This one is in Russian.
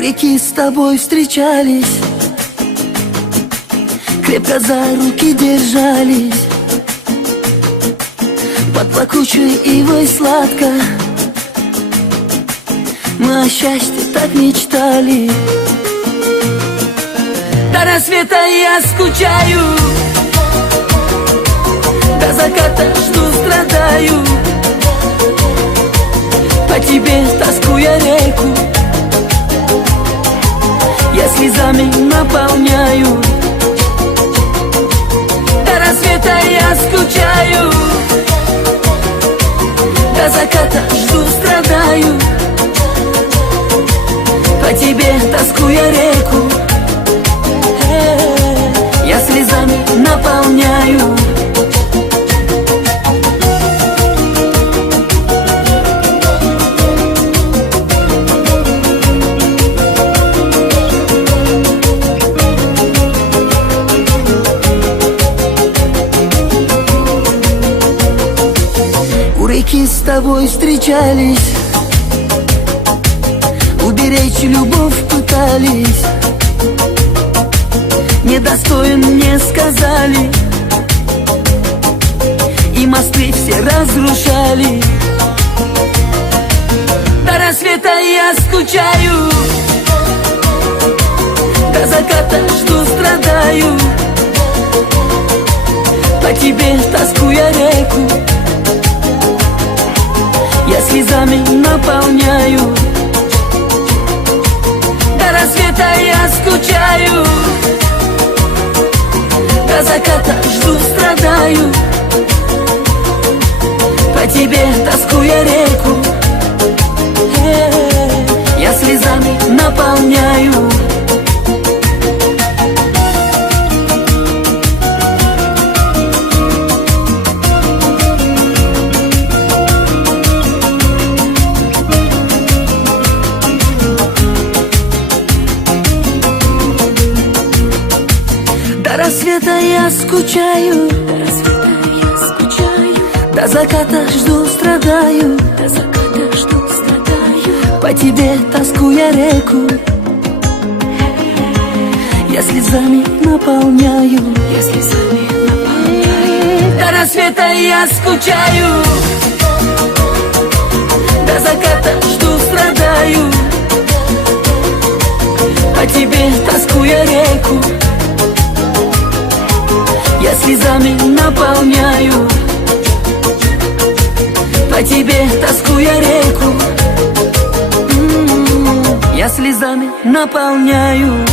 реки с тобой встречались, крепко за руки держались, под плакучей ивой сладко мы о счастье так мечтали. До рассвета я скучаю, до заката жду, страдаю, по тебе тоскуя реку я слезами наполняю. До рассвета я скучаю, до заката жду, страдаю, по тебе тоскуя реку я слезами наполняю. У реки с тобой встречались, уберечь любовь пытались, недостоин мне сказали, и мосты все разрушали. До рассвета я скучаю, до заката жду, страдаю, по тебе тоскуя реку я слезами наполняю. До рассвета я скучаю, до заката жду, страдаю, по тебе тоскуя реку я слезами наполняю. До рассвета я скучаю, до заката жду, страдаю, по тебе тоскуя реку я слезами наполняю. До рассвета я скучаю, до заката жду, страдаю, по тебе тоскуя реку я слезами наполняю. По тебе тоскуя реку я слезами наполняю.